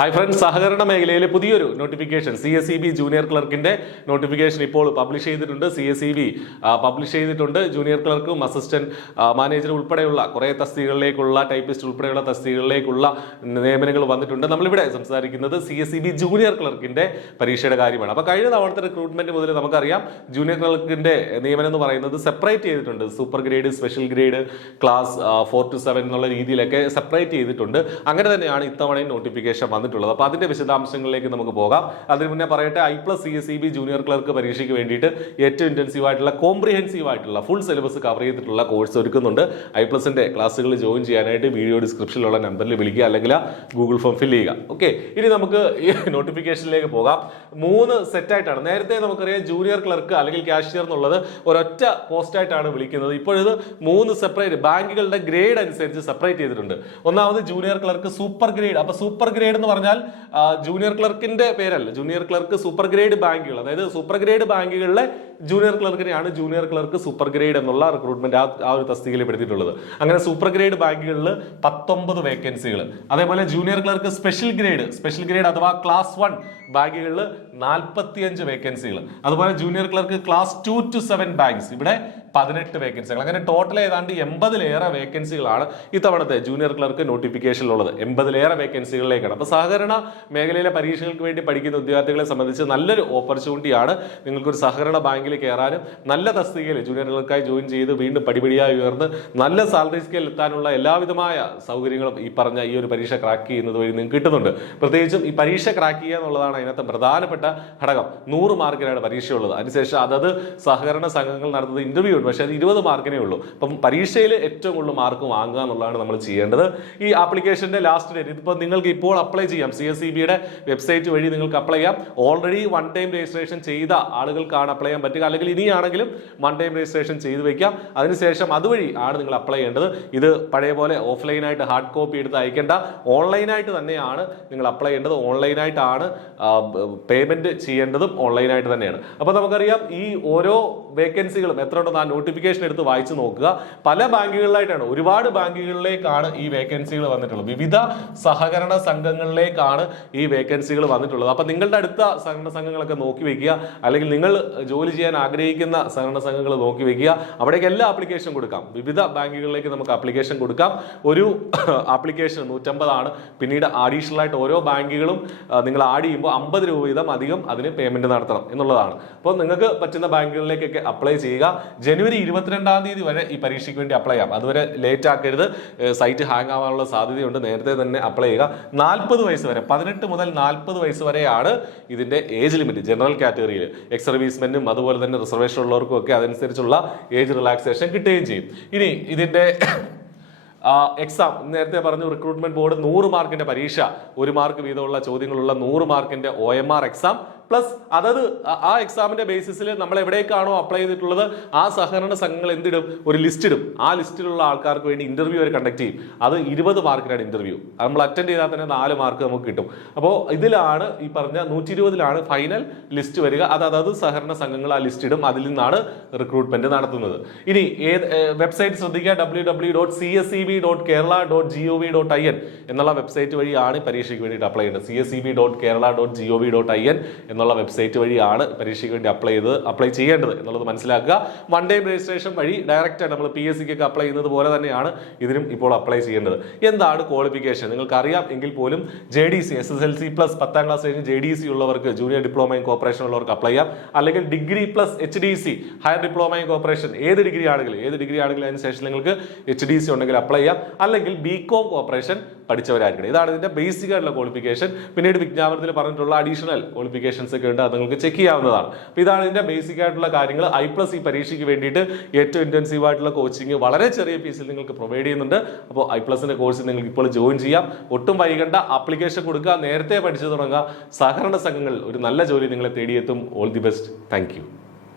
Hi friends, സഹകരണ മേഖലയിലെ പുതിയൊരു നോട്ടിഫിക്കേഷൻ CSEB ജൂനിയർ ക്ലർക്കിന്റെ നോട്ടിഫിക്കേഷൻ ഇപ്പോൾ പബ്ലിഷ് ചെയ്തിട്ടുണ്ട്. CSEB പബ്ലിഷ് ചെയ്തിട്ടുണ്ട്. ജൂനിയർ ക്ലർക്കും അസിസ്റ്റന്റ് മാനേജർ ഉൾപ്പെടെയുള്ള കുറേ തസ്തികകളിലേക്കുള്ള ടൈപ്പിസ്റ്റ് ഉൾപ്പെടെയുള്ള തസ്തികകളിലേക്കുള്ള നിയമനങ്ങൾ വന്നിട്ടുണ്ട്. നമ്മളിവിടെ സംസാരിക്കുന്നത് CSEB ജൂനിയർ ക്ലർക്കിന്റെ പരീക്ഷയുടെ കാര്യമാണ്. അപ്പോൾ കഴിഞ്ഞ തവണത്തെ റിക്രൂട്ട്മെന്റ് മുതൽ നമുക്കറിയാം ജൂനിയർ ക്ലർക്കിന്റെ നിയമനം എന്ന് പറയുന്നത് സെപ്പറേറ്റ് ചെയ്തിട്ടുണ്ട്. Super grade, special grade, class 4 to 7 എന്നുള്ള രീതിയിലൊക്കെ സെപ്പറേറ്റ് ചെയ്തിട്ടുണ്ട്. അങ്ങനെ തന്നെയാണ് ഇത്തവണയും നോട്ടിഫിക്കേഷൻ വന്നിട്ടുള്ളത്. അപ്പോൾ അതിന്റെ വിശദാംശങ്ങളിലേക്ക് നമുക്ക് പോകാം. അതിന് മുന്നേ പറയട്ടെ, I+ CSEB ജൂനിയർ ക്ലർക്ക് പരീക്ഷയ്ക്ക് വേണ്ടിയിട്ട് ഏറ്റവും ഇന്റൻസീവ് ആയിട്ടുള്ള കോംപ്രിഹെൻസീവ് ആയിട്ടുള്ള ഫുൾ സിലബസ് കവർ ചെയ്തിട്ടുള്ള കോഴ്സ് ഒരുക്കുന്നുണ്ട്. I+ന്റെ ക്ലാസ്സുകൾ ജോയിൻ ചെയ്യാനായിട്ട് വീഡിയോ ഡിസ്ക്രിപ്ഷനിലുള്ള നമ്പറിൽ വിളിക്കുക, അല്ലെങ്കിൽ ഗൂഗിൾ ഫോം ഫിൽ ചെയ്യുക. ഓക്കെ, ഇനി നമുക്ക് ഈ നോട്ടിഫിക്കേഷനിലേക്ക് പോകാം. 3 സെറ്റായിട്ടാണ്. നേരത്തെ നമുക്കറിയാം ജൂനിയർ ക്ലർക്ക് അല്ലെങ്കിൽ കാഷ്യർ എന്നുള്ളത് ഒരൊറ്റ പോസ്റ്റായിട്ടാണ് വിളിക്കുന്നത്. ഇപ്പോഴിത് 3 സെപ്പറേറ്റ് ബാങ്കുകളുടെ ഗ്രേഡ് അനുസരിച്ച് സെപ്പറേറ്റ് ചെയ്തിട്ടുണ്ട്. ഒന്നാമത് ജൂനിയർ ക്ലർക്ക് സൂപ്പർ ഗ്രേഡ്. അപ്പൊ സൂപ്പർ ഗ്രേഡ് എന്ന് പറഞ്ഞാൽ ജൂനിയർ ക്ലർക്കിന്റെ പേരല്ല, ജൂനിയർ ക്ലർക്ക് സൂപ്പർ ഗ്രേഡ് ബാങ്കുകൾ, അതായത് സൂപ്പർ ഗ്രേഡ് ബാങ്കുകളിലെ ജൂനിയർ ക്ലർക്കിനെയാണ് ജൂനിയർ ക്ലർക്ക് സൂപ്പർ ഗ്രേഡ് എന്നുള്ള റിക്രൂട്ട്മെന്റ് ആ ഒരു തസ്തികയിൽ പെടുത്തിയിട്ടുള്ളത്. അങ്ങനെ സൂപ്പർ ഗ്രേഡ് ബാങ്കുകളിൽ 19 വേക്കൻസികൾ. അതേപോലെ ജൂനിയർ ക്ലർക്ക് സ്പെഷ്യൽ ഗ്രേഡ് അഥവാ ക്ലാസ് 1 ബാങ്കുകളിൽ 45 വേക്കൻസികൾ. അതുപോലെ junior clerk class 2 to 7 banks, ഇവിടെ 18 വേക്കൻസികൾ. അങ്ങനെ ടോട്ടൽ ഏതാണ്ട് 80-ലേറെ വേക്കൻസികളാണ് ഇത്തവണത്തെ ജൂനിയർ ക്ലർക്ക് നോട്ടിഫിക്കേഷനിലുള്ളത്. 80-ലേറെ വേക്കൻസികളിലേക്കാണ്. അപ്പോൾ സഹകരണ മേഖലയിലെ പരീക്ഷകൾക്ക് വേണ്ടി പഠിക്കുന്ന ഉദ്യോഗാർത്ഥികളെ സംബന്ധിച്ച് നല്ലൊരു ഓപ്പർച്യൂണിറ്റിയാണ്. നിങ്ങൾക്കൊരു സഹകരണ ബാങ്കിൽ കയറാനും നല്ല തസ്തികയിൽ ജൂനിയർ ക്ലർക്കായി ജോയിൻ ചെയ്ത് വീണ്ടും പടിപടിയായി ഉയർന്ന് നല്ല സാലറി സ്കെയിൽ എത്താനുള്ള എല്ലാവിധമായ സൗകര്യങ്ങളും ഈ പറഞ്ഞ ഈ ഒരു പരീക്ഷ ക്രാക്ക് ചെയ്യുന്നത് വഴി നിങ്ങൾക്ക് കിട്ടുന്നുണ്ട്. പ്രത്യേകിച്ചും ഈ പരീക്ഷ ക്രാക്ക് ചെയ്യുക എന്നുള്ളതാണ് അതിനകത്ത് പ്രധാനപ്പെട്ട ഘടകം. 100 മാർക്കിനാണ് പരീക്ഷയുള്ളത്. അതിനുശേഷം അതത് സഹകരണ സംഘങ്ങൾ നടത്തുന്നത് ഇന്റർവ്യൂ ഉണ്ട്, പക്ഷേ അത് 20 മാർക്കിനേ ഉള്ളൂ. അപ്പം പരീക്ഷയിൽ ഏറ്റവും കൂടുതൽ മാർക്ക് വാങ്ങുക എന്നുള്ളതാണ് നമ്മൾ ചെയ്യേണ്ടത്. ഈ ആപ്ലിക്കേഷന്റെ ലാസ്റ്റ് ഡേറ്റ് ഇതിപ്പോൾ നിങ്ങൾക്ക് ഇപ്പോൾ അപ്ലൈ ചെയ്യാം. CSEBയുടെ വെബ്സൈറ്റ് വഴി നിങ്ങൾക്ക് അപ്ലൈ ചെയ്യാം. ഓൾറെഡി 1 ടൈം രജിസ്ട്രേഷൻ ചെയ്ത ആളുകൾക്കാണ് അപ്ലൈ ചെയ്യാൻ പറ്റുക, അല്ലെങ്കിൽ ഇനിയാണെങ്കിലും 1 ടൈം രജിസ്ട്രേഷൻ ചെയ്ത് വെക്കാം. അതിനുശേഷം അതുവഴി ആണ് നിങ്ങൾ അപ്ലൈ ചെയ്യേണ്ടത്. ഇത് പഴയ പോലെ ഓഫ്ലൈനായിട്ട് ഹാർഡ് കോപ്പി എടുത്ത് അയക്കേണ്ട, ഓൺലൈനായിട്ട് തന്നെയാണ് നിങ്ങൾ അപ്ലൈ ചെയ്യേണ്ടത്. ഓൺലൈനായിട്ടാണ് പേയ്മെന്റ് ചെയ്യേണ്ടതും ഓൺലൈനായിട്ട് തന്നെയാണ്. അപ്പോൾ നമുക്കറിയാം ഈ ഓരോ വേക്കൻസികളും എത്ര ഉണ്ടെന്ന് ആ നോട്ടിഫിക്കേഷൻ എടുത്ത് വായിച്ചു നോക്കുക. പല ബാങ്കുകളിലായിട്ടാണ്, ഒരുപാട് ബാങ്കുകളിലേക്കാണ് ഈ വേക്കൻസികൾ വന്നിട്ടുള്ളത്. വിവിധ സഹകരണ സംഘങ്ങളിലേക്കാണ് ഈ വേക്കൻസികൾ വന്നിട്ടുള്ളത്. അപ്പൊ നിങ്ങളുടെ അടുത്ത സഹകരണ സംഘങ്ങളൊക്കെ നോക്കി വെക്കുക, അല്ലെങ്കിൽ നിങ്ങൾ ജോലി ചെയ്യാൻ ആഗ്രഹിക്കുന്ന സഹകരണ സംഘങ്ങൾ നോക്കി വെക്കുക. അവിടേക്ക് എല്ലാ ആപ്ലിക്കേഷൻ കൊടുക്കാം. വിവിധ ബാങ്കുകളിലേക്ക് നമുക്ക് ആപ്ലിക്കേഷൻ കൊടുക്കാം. ഒരു ആപ്ലിക്കേഷൻ 150 ആണ്. പിന്നീട് അഡീഷണൽ ആയിട്ട് ഓരോ ബാങ്കുകളും നിങ്ങൾ ആഡ് ചെയ്യുമ്പോൾ 50 രൂപ വീതം അധികം അതിന് പേയ്മെന്റ് നടത്തണം എന്നുള്ളതാണ്. അപ്പോൾ നിങ്ങൾക്ക് പറ്റുന്ന ബാങ്കുകളിലേക്കൊക്കെ അപ്ലൈ ചെയ്യുക. ജനുവരി 22-ാം തീയതി വരെ ഈ പരീക്ഷയ്ക്ക് വേണ്ടി അപ്ലൈ ചെയ്യാം. അതുവരെ ലേറ്റ് ആക്കരുത്, സൈറ്റ് ഹാങ് ആവാനുള്ള സാധ്യതയുണ്ട്. നേരത്തെ തന്നെ അപ്ലൈ ചെയ്യുക. 40 വയസ്സ് വരെ, 18 മുതൽ 40 വയസ്സ് വരെയാണ് ഇതിന്റെ ഏജ് ലിമിറ്റ്. ജനറൽ കാറ്റഗറിയിൽ എക്സ് സർവീസ്മെന്റും അതുപോലെ തന്നെ റിസർവേഷൻ ഉള്ളവർക്കും ഒക്കെ അതനുസരിച്ചുള്ള ഏജ് റിലാക്സേഷൻ കിട്ടുകയും ചെയ്യും. ഇനി ഇതിന്റെ എക്സാം നേരത്തെ പറഞ്ഞു, റിക്രൂട്ട്മെന്റ് ബോർഡ് 100 മാർക്കിന്റെ പരീക്ഷ, 1 മാർക്ക് വീതമുള്ള ചോദ്യങ്ങളുള്ള 100 മാർക്കിന്റെ OMR എക്സാം പ്ലസ് അതത് ആ എക്സാമിന്റെ ബേസിസിൽ നമ്മൾ എവിടേക്കാണോ അപ്ലൈ ചെയ്തിട്ടുള്ളത് ആ സഹകരണ സംഘങ്ങൾ എന്തിടും, ഒരു ലിസ്റ്റ് ഇടും. ആ ലിസ്റ്റിലുള്ള ആൾക്കാർക്ക് വേണ്ടി ഇന്റർവ്യൂ അവർ കണ്ടക്ട് ചെയ്യും. അത് 20 മാർക്കിനാണ് ഇന്റർവ്യൂ. നമ്മൾ അറ്റൻഡ് ചെയ്താൽ തന്നെ 4 മാർക്ക് നമുക്ക് കിട്ടും. അപ്പോൾ ഇതിലാണ് ഈ പറഞ്ഞ 120-ലാണ് ഫൈനൽ ലിസ്റ്റ് വരിക. അതത് സഹകരണ സംഘങ്ങൾ ആ ലിസ്റ്റ് ഇടും. അതിൽ നിന്നാണ് റിക്രൂട്ട്മെന്റ് നടത്തുന്നത്. ഇനി വെബ്സൈറ്റ് ശ്രദ്ധിക്കുക, www.cseb.kerala.gov.in എന്നുള്ള വെബ്സൈറ്റ് വഴിയാണ് പരീക്ഷയ്ക്ക് വേണ്ടിയിട്ട് അപ്ലൈ ചെയ്യുന്നത്. cseb.kerala.gov.in എന്നുള്ള വെബ്സൈറ്റ് വഴിയാണ് പരീക്ഷയ്ക്ക് വേണ്ടി അപ്ലൈ ചെയ്യേണ്ടത് എന്നുള്ളത് മനസ്സിലാക്കുക. 1 ടൈം രജിസ്ട്രേഷൻ വഴി ഡയറക്റ്റ് നമ്മൾ PSCക്കൊക്കെ അപ്ലൈ ചെയ്യുന്നത് പോലെ തന്നെയാണ് ഇതിനും ഇപ്പോൾ അപ്ലൈ ചെയ്യേണ്ടത്. എന്താണ് ക്വാളിഫിക്കേഷൻ നിങ്ങൾക്ക് അറിയാം എങ്കിൽ പോലും JDC SSLC പ്ലസ് 10ാം ക്ലാസ് കഴിഞ്ഞ് JDC ഉള്ളവർക്ക്, ജൂനിയർ ഡിപ്ലോമ ഇൻ കോർപ്പറേഷൻ ഉള്ളവർക്ക് അപ്ലൈ ചെയ്യാം. അല്ലെങ്കിൽ degree plus HDC higher diploma in corporation ഏത് ഡിഗ്രി ആണെങ്കിലും അതിന് ശേഷം നിങ്ങൾക്ക് HDC ഉണ്ടെങ്കിൽ അപ്ലൈ ചെയ്യാം. അല്ലെങ്കിൽ BCom കോർപ്പറേഷൻ പഠിച്ചവരായിരിക്കണം. ഇതാണ് ഇതിന്റെ ബേസിക് ആയിട്ടുള്ള ക്വാളിഫിക്കേഷൻ. പിന്നീട് വിജ്ഞാപനത്തിൽ പറഞ്ഞിട്ടുള്ള അഡീഷണൽ ക്വാളിഫിക്കേഷൻസ് ഒക്കെ ഉണ്ട്, അത് നിങ്ങൾക്ക് ചെക്ക് ചെയ്യാവുന്നതാണ്. അപ്പോൾ ഇതാണ് ഇതിന്റെ ബേസിക് ആയിട്ടുള്ള കാര്യങ്ങൾ. I+ ഈ പരീക്ഷയ്ക്ക് വേണ്ടിയിട്ട് ഏറ്റവും ഇന്റൻസീവ് ആയിട്ടുള്ള കോച്ചിങ് വളരെ ചെറിയ ഫീസിൽ നിങ്ങൾക്ക് പ്രൊവൈഡ് ചെയ്യുന്നുണ്ട്. അപ്പോൾ I+ന്റെ കോഴ്സ് നിങ്ങൾക്ക് ഇപ്പോൾ ജോയിൻ ചെയ്യാം. ഒട്ടും വൈകണ്ട, ആപ്ലിക്കേഷൻ കൊടുക്കുക, നേരത്തെ പഠിച്ചു തുടങ്ങുക. സഹകരണ സംഘങ്ങൾ ഒരു നല്ല ജോലി നിങ്ങളെ തേടിയെത്തും. All the best. Thank U.